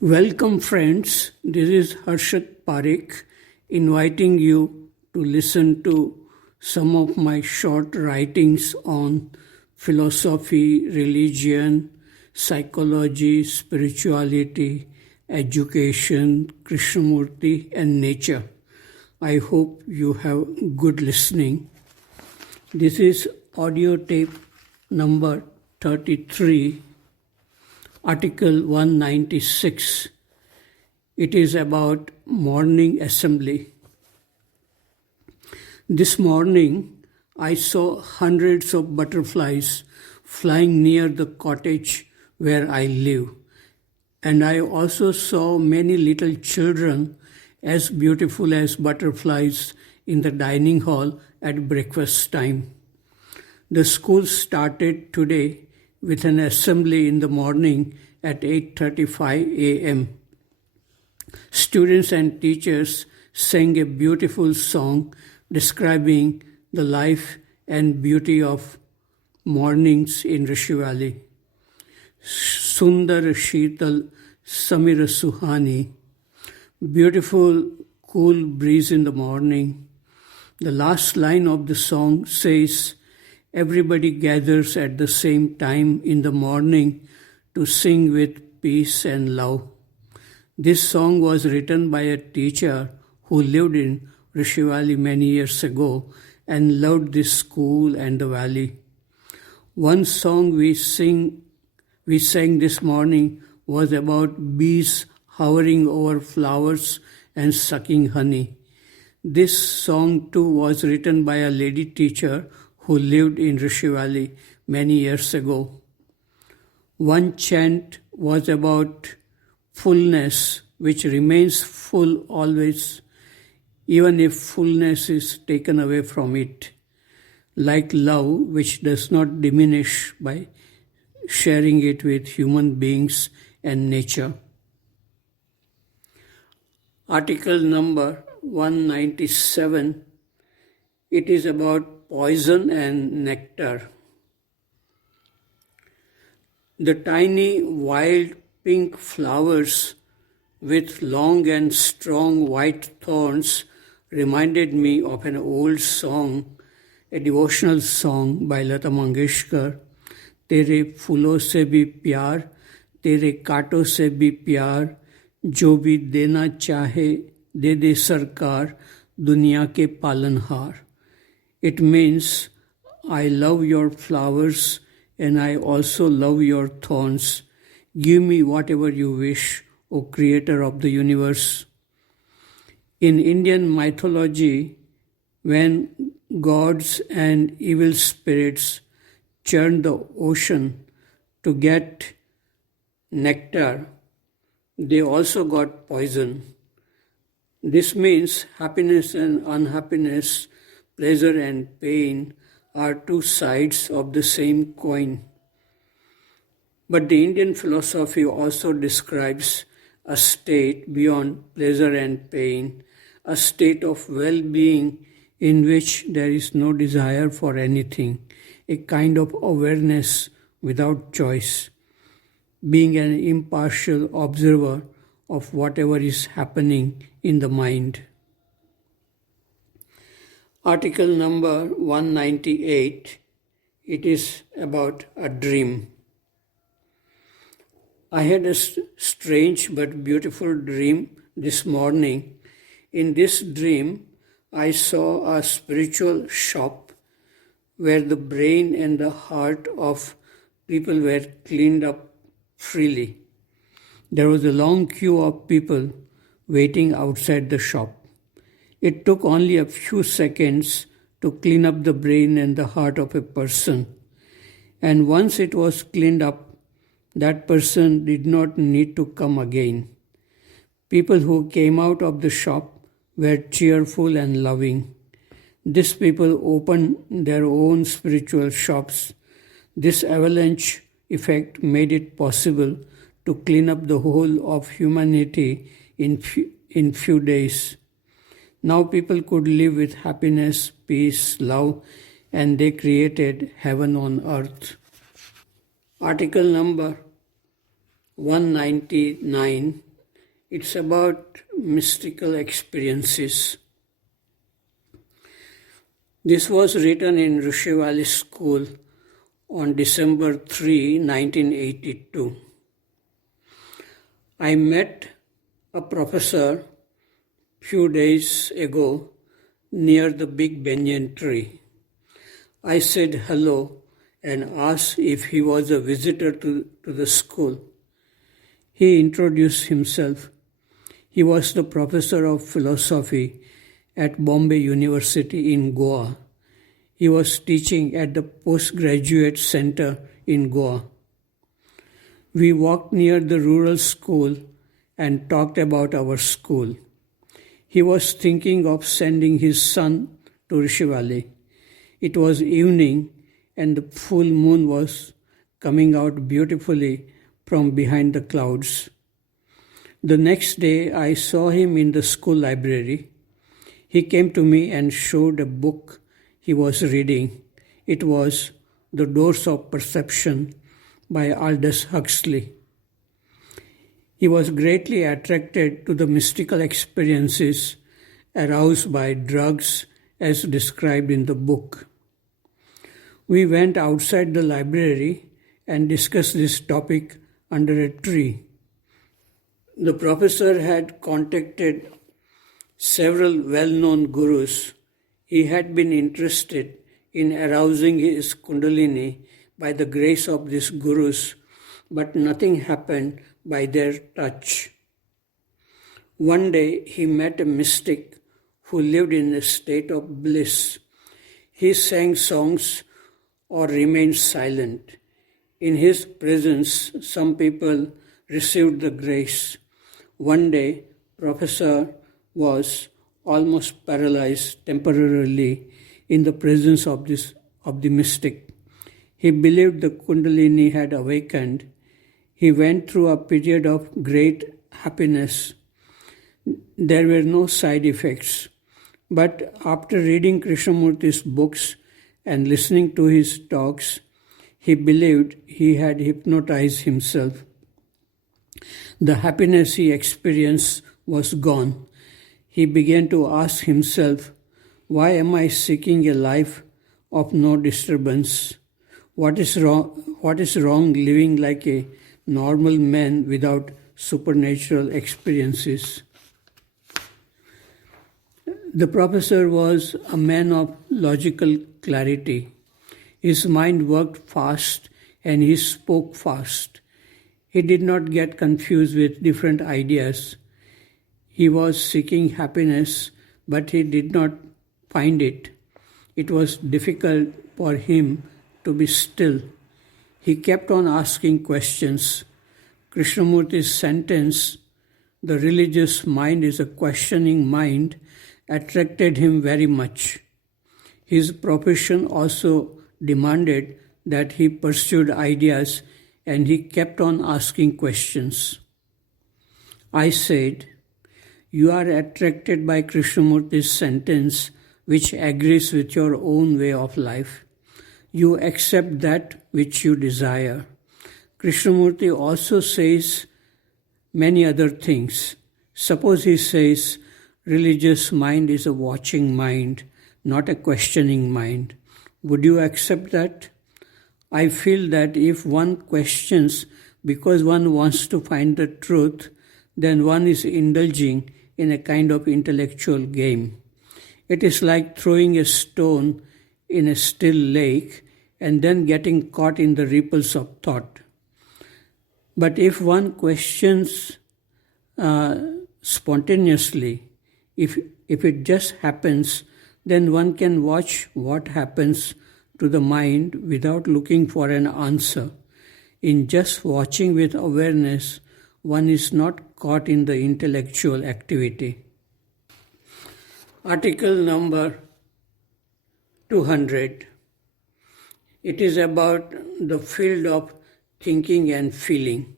Welcome, friends. This is Harshad Parekh inviting you to listen to some of my short writings on philosophy, religion, psychology, spirituality, education, Krishnamurti, and nature. I hope you have good listening. This is audio tape number 33. Article 196. It is about morning assembly. This morning, I saw hundreds of butterflies flying near the cottage where I live, and I also saw many little children as beautiful as butterflies in the dining hall at breakfast time. The school started today with an assembly in the morning at 8:35 a.m. Students and teachers sang a beautiful song describing the life and beauty of mornings in Rishi Valley. Sundar Sheetal Samir Suhani, beautiful cool breeze in the morning. The last line of the song says, everybody gathers at the same time in the morning to sing with peace and love. This song was written by a teacher who lived in Rishi Valley many years ago and loved this school and the valley. One song we sang this morning was about bees hovering over flowers and sucking honey. This song too was written by a lady teacher who lived in Rishi Valley many years ago. One chant was about fullness, which remains full always, even if fullness is taken away from it, like love, which does not diminish by sharing it with human beings and nature. Article number 197. It is about poison and nectar. The tiny wild pink flowers with long and strong white thorns reminded me of an old song, a devotional song by Lata Mangeshkar, Tere phoolon se bhi pyar, tere kaaton se bhi pyar, jo bhi dena chahe de de sarkar, duniya ke palanhar. It means, I love your flowers and I also love your thorns. Give me whatever you wish, O Creator of the universe. In Indian mythology, when gods and evil spirits churned the ocean to get nectar, they also got poison. This means happiness and unhappiness, pleasure and pain are two sides of the same coin. But the Indian philosophy also describes a state beyond pleasure and pain, a state of well-being in which there is no desire for anything, a kind of awareness without choice, being an impartial observer of whatever is happening in the mind. Article number 198. It is about a dream. I had a strange but beautiful dream this morning. In this dream, I saw a spiritual shop where the brain and the heart of people were cleaned up freely. There was a long queue of people waiting outside the shop. It took only a few seconds to clean up the brain and the heart of a person. And once it was cleaned up, that person did not need to come again. People who came out of the shop were cheerful and loving. These people opened their own spiritual shops. This avalanche effect made it possible to clean up the whole of humanity in few days. Now people could live with happiness, peace, love, and they created heaven on earth. Article number 199. It's about mystical experiences. This was written in Rishi Valley School on December 3, 1982. I met a professor few days ago near the big banyan tree. I said hello and asked if he was a visitor to the school. He introduced himself. He was the professor of philosophy at Bombay University in Goa. He was teaching at the postgraduate center in Goa. We walked near the rural school and talked about our school. He was thinking of sending his son to Rishi Valley. It was evening and the full moon was coming out beautifully from behind the clouds. The next day I saw him in the school library. He came to me and showed a book he was reading. It was The Doors of Perception by Aldous Huxley. He was greatly attracted to the mystical experiences aroused by drugs as described in the book. We went outside the library and discussed this topic under a tree. The professor had contacted several well-known gurus. He had been interested in arousing his kundalini by the grace of these gurus, but nothing happened by their touch. One day he met a mystic who lived in a state of bliss. He sang songs or remained silent. In his presence, some people received the grace. One day, Professor was almost paralyzed temporarily in the presence of the mystic. He believed the Kundalini had awakened. He went through a period of great happiness. There were no side effects. But after reading Krishnamurti's books and listening to his talks, he believed he had hypnotized himself. The happiness he experienced was gone. He began to ask himself, why am I seeking a life of no disturbance? What is wrong living like a normal man without supernatural experiences? The professor was a man of logical clarity. His mind worked fast and he spoke fast. He did not get confused with different ideas. He was seeking happiness, but he did not find it. It was difficult for him to be still. He kept on asking questions. Krishnamurti's sentence, "The religious mind is a questioning mind," attracted him very much. His profession also demanded that he pursued ideas and he kept on asking questions. I said, "You are attracted by Krishnamurti's sentence which agrees with your own way of life. You accept that which you desire." Krishnamurti also says many other things. Suppose he says, religious mind is a watching mind, not a questioning mind. Would you accept that? I feel that if one questions because one wants to find the truth, then one is indulging in a kind of intellectual game. It is like throwing a stone in a still lake and then getting caught in the ripples of thought. But if one questions spontaneously, if it just happens, then one can watch what happens to the mind without looking for an answer. In just watching with awareness, one is not caught in the intellectual activity. Article number 200. It is about the field of thinking and feeling.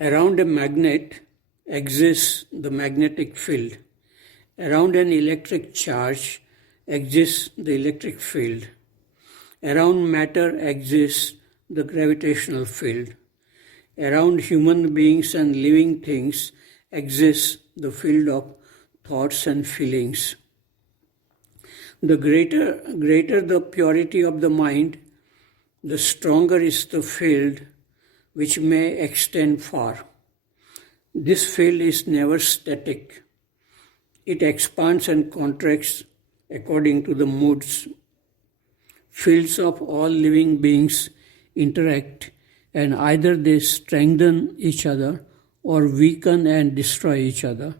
Around a magnet exists the magnetic field. Around an electric charge exists the electric field. Around matter exists the gravitational field. Around human beings and living things exists the field of thoughts and feelings. The greater the purity of the mind, the stronger is the field which may extend far. This field is never static. It expands and contracts according to the moods. Fields of all living beings interact, and either they strengthen each other or weaken and destroy each other.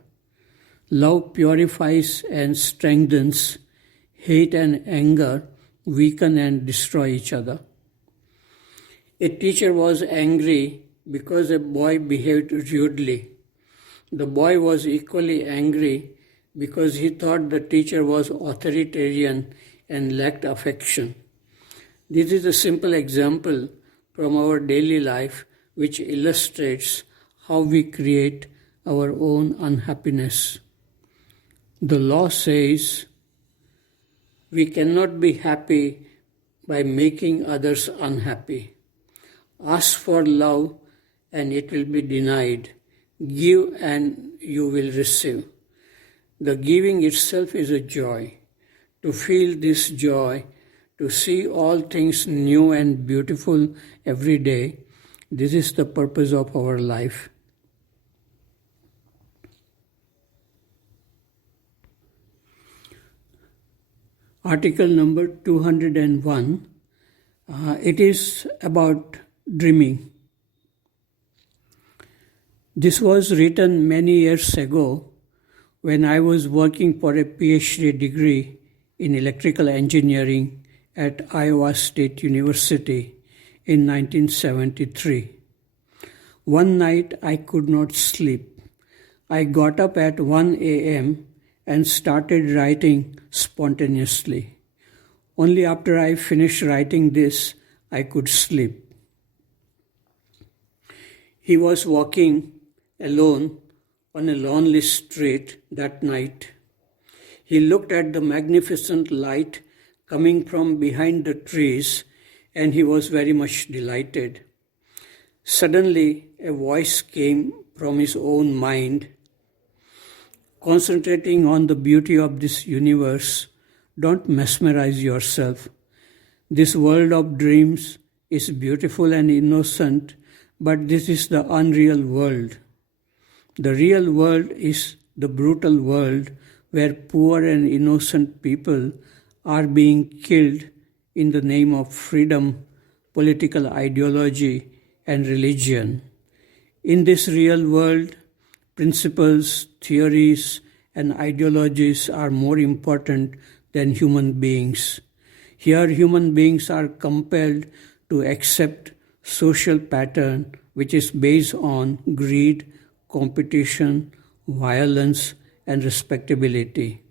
Love purifies and strengthens. Hate and anger weaken and destroy each other. A teacher was angry because a boy behaved rudely. The boy was equally angry because he thought the teacher was authoritarian and lacked affection. This is a simple example from our daily life which illustrates how we create our own unhappiness. The law says we cannot be happy by making others unhappy. Ask for love and it will be denied. Give and you will receive. The giving itself is a joy. To feel this joy, to see all things new and beautiful every day, this is the purpose of our life. Article number 201. It is about dreaming. This was written many years ago when I was working for a PhD degree in electrical engineering at Iowa State University in 1973. One night I could not sleep. I got up at 1 a.m. and started writing spontaneously. Only after I finished writing this, I could sleep. He was walking alone on a lonely street that night. He looked at the magnificent light coming from behind the trees, and he was very much delighted. Suddenly, a voice came from his own mind. Concentrating on the beauty of this universe, don't mesmerize yourself. This world of dreams is beautiful and innocent, but this is the unreal world. The real world is the brutal world where poor and innocent people are being killed in the name of freedom, political ideology, and religion. In this real world, principles, theories, and ideologies are more important than human beings. Here, human beings are compelled to accept social pattern which is based on greed, competition, violence, and respectability.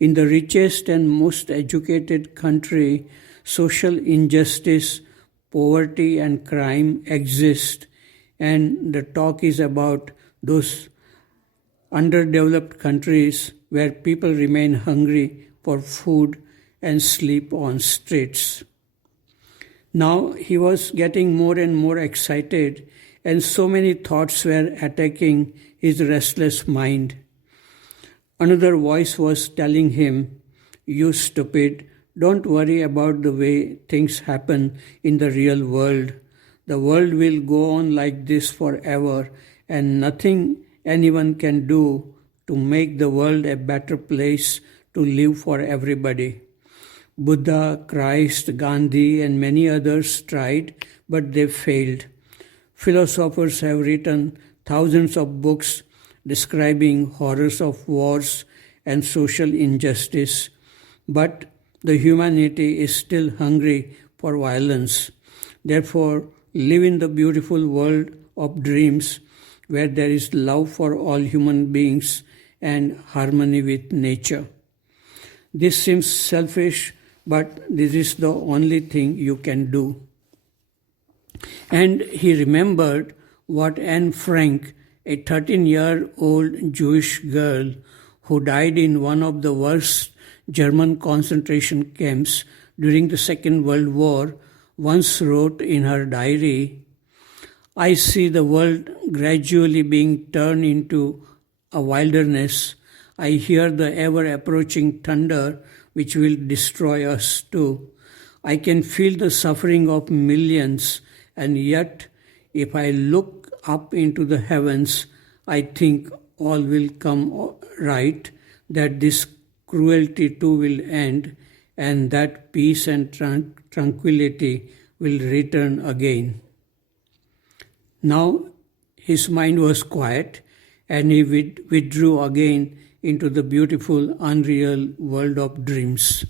In the richest and most educated country, social injustice, poverty, and crime exist, and the talk is about those underdeveloped countries where people remain hungry for food and sleep on streets. Now he was getting more and more excited, and so many thoughts were attacking his restless mind. Another voice was telling him, "You stupid, don't worry about the way things happen in the real world. The world will go on like this forever, and nothing anyone can do to make the world a better place to live for everybody." Buddha, Christ, Gandhi, and many others tried, but they failed. Philosophers have written thousands of books describing horrors of wars and social injustice, but the humanity is still hungry for violence. Therefore, live in the beautiful world of dreams where there is love for all human beings and harmony with nature. This seems selfish, but this is the only thing you can do. And he remembered what Anne Frank, a 13-year-old Jewish girl who died in one of the worst German concentration camps during the Second World War, once wrote in her diary, I see the world gradually being turned into a wilderness. I hear the ever approaching thunder which will destroy us too. I can feel the suffering of millions, and yet, if I look up into the heavens, I think all will come right, that this cruelty too will end, and that peace and tranquility will return again. Now his mind was quiet, and he withdrew again into the beautiful, unreal world of dreams.